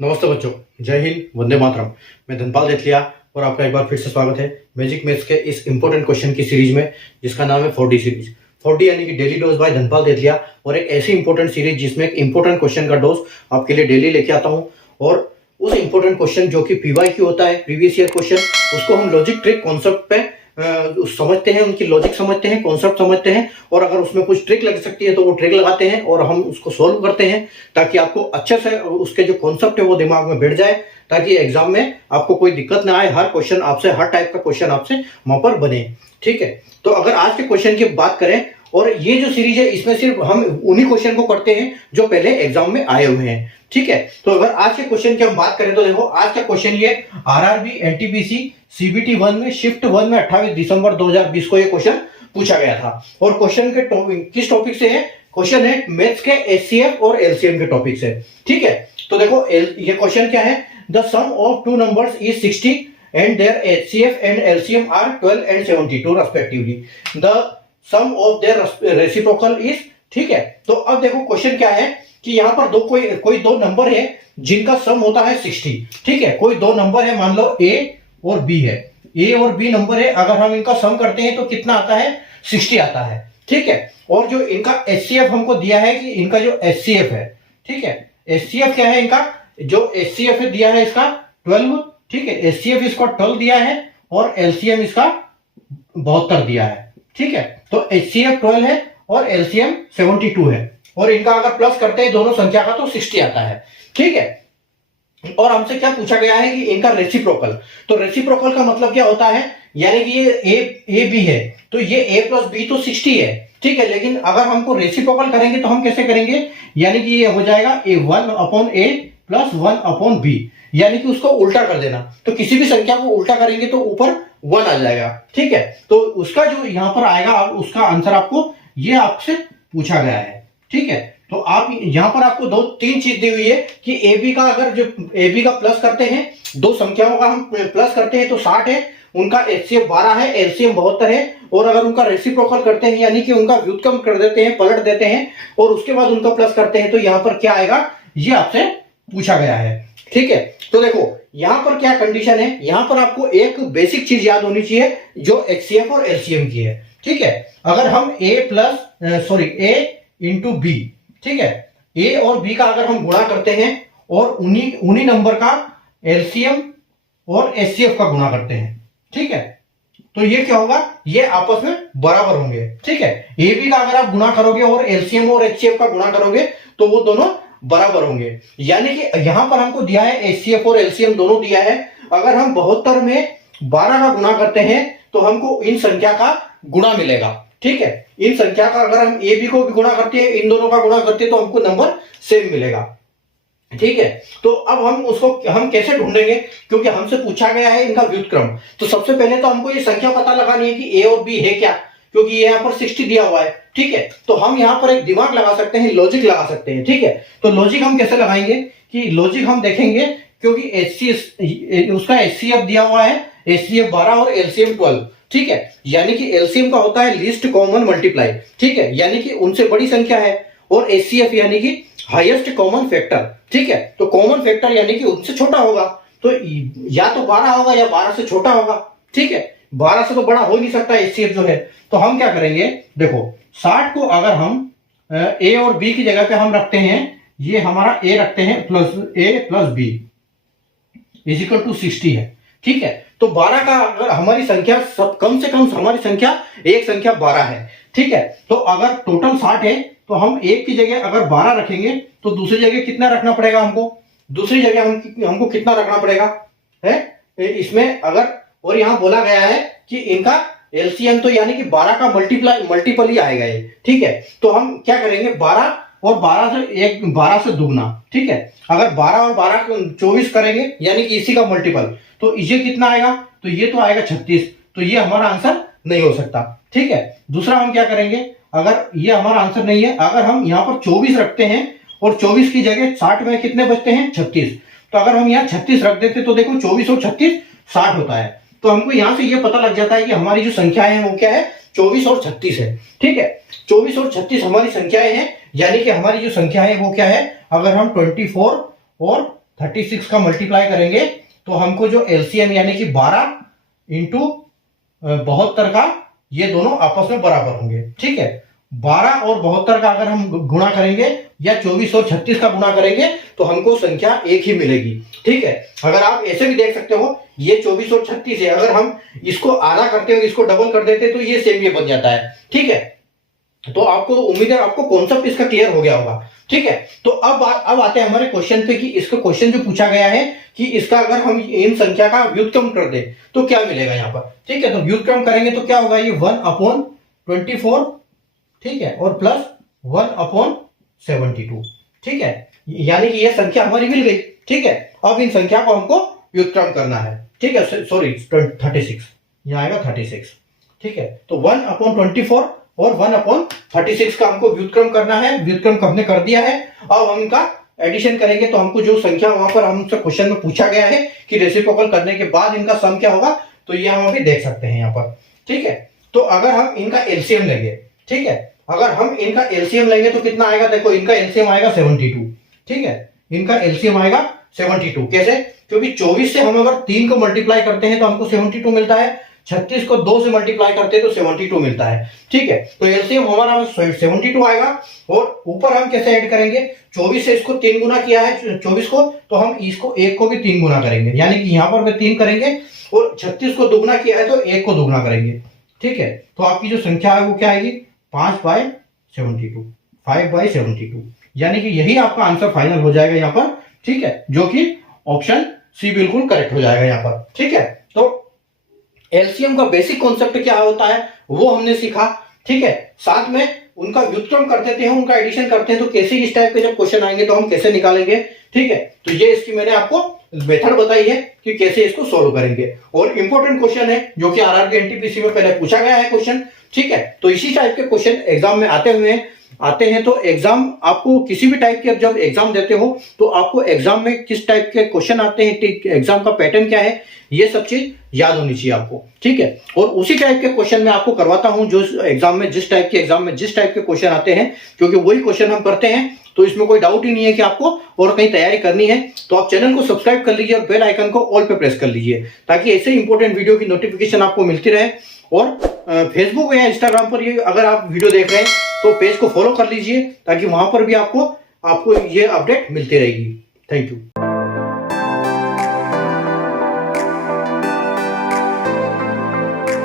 नमस्ते बच्चों, जय हिंद, वंदे मातरम। मैं धनपाल देथलिया और आपका एक बार फिर से स्वागत है मैजिक मैथ्स के इस इंपॉर्टेंट क्वेश्चन की सीरीज में, जिसका नाम है 4D सीरीज। 4D यानी कि डेली डोज बाय धनपाल देथलिया, और एक ऐसी इंपॉर्टेंट सीरीज जिसमें एक इंपॉर्टेंट क्वेश्चन का डोज आपके लिए डेली लेके आता हूँ। और उस इंपॉर्टेंट क्वेश्चन जो कि PYQ होता है, प्रीवियस ईयर क्वेश्चन, उसको हम लॉजिक ट्रिक कॉन्सेप्ट पे समझते हैं, उनकी लॉजिक समझते हैं, कॉन्सेप्ट समझते हैं, और अगर उसमें कुछ ट्रिक लग सकती है तो वो ट्रिक लगाते हैं और हम उसको सोल्व करते हैं, ताकि आपको अच्छे से उसके जो कॉन्सेप्ट है वो दिमाग में बैठ जाए, ताकि एग्जाम में आपको कोई दिक्कत ना आए। हर क्वेश्चन आपसे, हर टाइप का क्वेश्चन आपसे वहां पर बने। ठीक है, तो अगर आज के क्वेश्चन की बात करें, और ये जो सीरीज है इसमें सिर्फ हम उन्हीं क्वेश्चन को करते हैं जो पहले एग्जाम में आए हुए हैं। ठीक है, तो अगर आज के क्वेश्चन की हम बात करें तो देखो, आज का क्वेश्चन ये RRB NTPC CBT 1 में शिफ्ट 1 में 28 दिसंबर 2020 को ये क्वेश्चन पूछा गया था। और क्वेश्चन के किस टॉपिक से है? क्वेश्चन है मैथ्स के HCF और LCM के टॉपिक से। ठीक है, तो देखो ये क्वेश्चन क्या है? The sum of two numbers is 60 and their HCF and LCM are 12 and 72 respectively. The sum of their reciprocal is. ठीक है, तो अब देखो क्वेश्चन क्या है कि यहाँ पर कोई दो नंबर है जिनका सम होता है 60। ठीक है, कोई दो नंबर है, मान लो A और B है। A और B नंबर है, अगर हम इनका सम करते हैं तो कितना आता है? 60 आता है। ठीक है, और जो इनका HCF हमको दिया है कि इनका जो HCF है, ठीक है, HCF क्या है इनका? जो HCF है दिया है इसका 12। ठीक है, HCF इसका 12 दिया है और LCM इसका 72 दिया है। ठीक है, तो HCF 12 है और LCM 72 है, और इनका अगर प्लस करते हैं दोनों संख्या का तो 60 आता है। ठीक है, और हमसे क्या पूछा गया है कि इनका रेसिप्रोकल। तो रेसिप्रोकल का मतलब क्या होता है? यानी कि ये A B है तो ये A प्लस B तो 60 है। ठीक है, लेकिन अगर हमको रेसिप्रोकल करेंगे तो हम कैसे करेंगे? यानी कि ये हो जाएगा A1/A प्लस 1/B, यानी कि उसको उल्टा कर देना। तो किसी भी संख्या को उल्टा करेंगे तो ऊपर 1 आ जाएगा। ठीक है, तो उसका जो यहां पर आएगा, उसका आंसर आपको ये आपसे पूछा गया है। ठीक है, तो आप यहां पर आपको तीन चीज दी हुई है कि AB का, अगर जो AB का प्लस करते हैं, दो संख्याओं का हम प्लस करते हैं तो 60 है, उनका HCF 12 है, LCM 72 है, और अगर उनका रेसिप्रोकल करते हैं यानी कि उनका व्युत्क्रम कर देते हैं, पलट देते हैं, और उसके बाद उनका प्लस करते हैं तो यहां पर क्या आएगा, ये आपसे पूछा गया है। ठीक है, तो देखो यहां पर क्या कंडीशन है, यहां पर आपको एक बेसिक चीज याद होनी चाहिए जो HCF और LCM की है। ठीक है, अगर हम A इंटू B, ठीक है, A और B का अगर हम गुणा करते हैं और उन्हीं नंबर का LCM और HCF का गुणा करते हैं, ठीक है, तो ये क्या होगा? ये आपस में बराबर होंगे। ठीक है, AB का अगर आप गुणा करोगे और LCM और HCF का गुणा करोगे तो वो दोनों बराबर होंगे। यानी कि यहां पर हमको दिया है HCF और LCM दोनों दिया है। अगर हम 72 में 12 का गुणा करते हैं तो हमको इन संख्या का गुणा मिलेगा। ठीक है, इन संख्या का अगर हम AB को भी गुणा करते हैं, इन दोनों का गुणा करते हैं तो हमको नंबर सेम मिलेगा। ठीक है, तो अब हम कैसे ढूंढेंगे? क्योंकि हमसे पूछा गया है इनका व्युत्क्रम। तो सबसे पहले तो हमको ये संख्या पता लगानी है कि A और B है क्या, क्योंकि ये यहाँ पर 60 दिया हुआ है। ठीक है, तो हम यहाँ पर एक दिमाग लगा सकते हैं, लॉजिक लगा सकते हैं। ठीक है, तो लॉजिक हम कैसे लगाएंगे कि लॉजिक हम देखेंगे, क्योंकि उसका HCF दिया हुआ है, HCF 12 और LCM 12। ठीक है, यानी कि LCM का होता है लीस्ट कॉमन मल्टीप्लाई। ठीक है, यानी कि उनसे बड़ी संख्या है, और HCF यानी कि हाईएस्ट कॉमन फैक्टर। ठीक है, तो कॉमन फैक्टर यानी कि उनसे छोटा होगा, तो या तो 12 होगा या 12 से छोटा होगा। ठीक है, 12 से तो बड़ा हो नहीं सकता HCF जो है। तो हम क्या करेंगे, देखो 60 को अगर हम A और B की जगह पे हम रखते हैं, ये हमारा A रखते हैं plus A plus B is equal to 60 है। ठीक है, तो 12 का अगर हमारी संख्या कम से कम हमारी संख्या एक संख्या 12 है। ठीक है, तो अगर टोटल 60 है तो हम एक की जगह अगर 12 रखेंगे तो दूसरी जगह कितना रखना पड़ेगा हमको? दूसरी जगह हमको कितना रखना पड़ेगा है इसमें? अगर, और यहां बोला गया है कि इनका LCM तो यानी कि 12 का मल्टीपल ही आएगा ये। ठीक है, तो हम क्या करेंगे, 12 और 12 से दुगना। ठीक है, अगर 12 और 12 को 24 करेंगे यानी कि इसी का मल्टीपल, तो ये कितना आएगा? तो ये तो आएगा 36। तो ये हमारा आंसर नहीं हो सकता। ठीक है, दूसरा हम क्या करेंगे, अगर ये हमारा आंसर नहीं है, अगर हम यहाँ पर 24 रखते हैं और 24 की जगह 60 में कितने बचते हैं? 36। तो अगर हम यहाँ 36 रख देते तो देखो 24 और 36 60 होता है। तो हमको यहां से ये पता लग जाता है कि हमारी जो संख्याएं हैं वो क्या है? 24 और 36 है। ठीक है, 24 और 36 हमारी संख्याएं हैं, यानी कि हमारी जो संख्या है वो क्या है? अगर हम 24 और 36 का मल्टीप्लाई करेंगे तो हमको जो एलसीएम यानी कि 12 इंटू 72 का, ये दोनों आपस में बराबर होंगे। ठीक है, 12 और 72 का अगर हम गुणा करेंगे या 24 और 36 का गुणा करेंगे तो हमको संख्या एक ही मिलेगी। ठीक है, अगर आप ऐसे भी देख सकते हो, ये 24 और 36 है, अगर हम इसको आधा करते हो, इसको डबल कर देते तो ये सेम ये बन जाता है। ठीक है, तो आपको उम्मीद है आपको कॉन्सेप्ट इसका क्लियर हो गया होगा। ठीक है, तो अब आते हैं हमारे क्वेश्चन पे कि इसका क्वेश्चन जो पूछा गया है कि इसका अगर हम इन संख्या का व्युत्क्रम कर दे तो क्या मिलेगा यहाँ पर। ठीक है, तो व्युत्क्रम करेंगे तो क्या होगा, ये 1/24, ठीक है, और प्लस 1/72। ठीक है, यानी कि ये संख्या हमारी मिल गई। ठीक है, अब इन संख्या को हमको व्युत्क्रम करना है। ठीक है, सॉरी 36, यहाँ आएगा 36। ठीक है, तो 1/24 और 1/36 का हमको व्युत्क्रम करना है। व्युत्क्रम हमने कर दिया है। अब हम इनका एडिशन करेंगे तो हमको जो संख्या वहां पर हमसे क्वेश्चन में पूछा गया है कि रेसिप्रोकल करने के बाद इनका सम क्या होगा, तो ये हम अभी देख सकते हैं यहाँ पर। ठीक है, तो अगर हम इनका एलसीएम लेंगे, ठीक है, अगर हम इनका एलसीएम लेंगे तो कितना आएगा, देखो इनका एलसीएम आएगा 72। ठीक है, इनका एलसीएम आएगा 72। कैसे, क्योंकि 24 से हम अगर 3 को मल्टीप्लाई करते हैं तो हमको 72 मिलता है, 36 को 2 से मल्टीप्लाई करते हैं तो 72 मिलता है। ठीक है, तो एलसीएम हमारा 72 आएगा। और ऊपर हम कैसे ऐड करेंगे, 24 से इसको 3 गुना किया है 24 को, तो हम इसको 1 को भी 3 गुना करेंगे, यानी कि यहां पर भी 3 करेंगे, और 36 को दुगना किया है तो 1 को दुगना करेंगे। ठीक है, तो आपकी जो संख्या है वो क्या आएगी, 5/72, 5/72, यानी कि यही आपका आंसर फाइनल हो जाएगा यहाँ पर। ठीक है, जो कि ऑप्शन सी बिल्कुल करेक्ट हो जाएगा यहाँ पर। ठीक है, तो एलसीएम का बेसिक कॉन्सेप्ट क्या होता है वो हमने सीखा। ठीक है, साथ में उनका व्युत्क्रम कर देते हैं, उनका एडिशन करते हैं, तो कैसे इस टाइप के जब क्वेश्चन आएंगे तो हम कैसे निकालेंगे। ठीक है, तो ये इसकी मैंने आपको मेथड बताई है कि कैसे इसको सोल्व करेंगे। और इंपॉर्टेंट क्वेश्चन है जो कि आरआरबी एनटीपीसी में पहले पूछा गया है क्वेश्चन। ठीक है, तो इसी टाइप के क्वेश्चन एग्जाम में आते हैं। तो एग्जाम आपको किसी भी टाइप के जब एग्जाम देते हो तो आपको एग्जाम में किस टाइप के क्वेश्चन आते हैं, एग्जाम का पैटर्न क्या है, ये सब चीज याद होनी चाहिए आपको। ठीक है, और उसी टाइप के क्वेश्चन मैं आपको करवाता हूं जो एग्जाम में जिस टाइप के क्वेश्चन आते हैं, क्योंकि वही क्वेश्चन हम करते हैं, तो इसमें कोई डाउट ही नहीं है कि आपको और कहीं तैयारी करनी है। तो आप चैनल को सब्सक्राइब कर लीजिए और बेल आइकन को ऑल पे प्रेस कर लीजिए, ताकि ऐसे इंपॉर्टेंट वीडियो की नोटिफिकेशन आपको मिलती रहे। और फेसबुक या इंस्टाग्राम पर ये अगर आप वीडियो देख रहे हैं तो पेज को फॉलो कर लीजिए, ताकि वहां पर भी आपको ये अपडेट मिलती रहेगी। Thank you.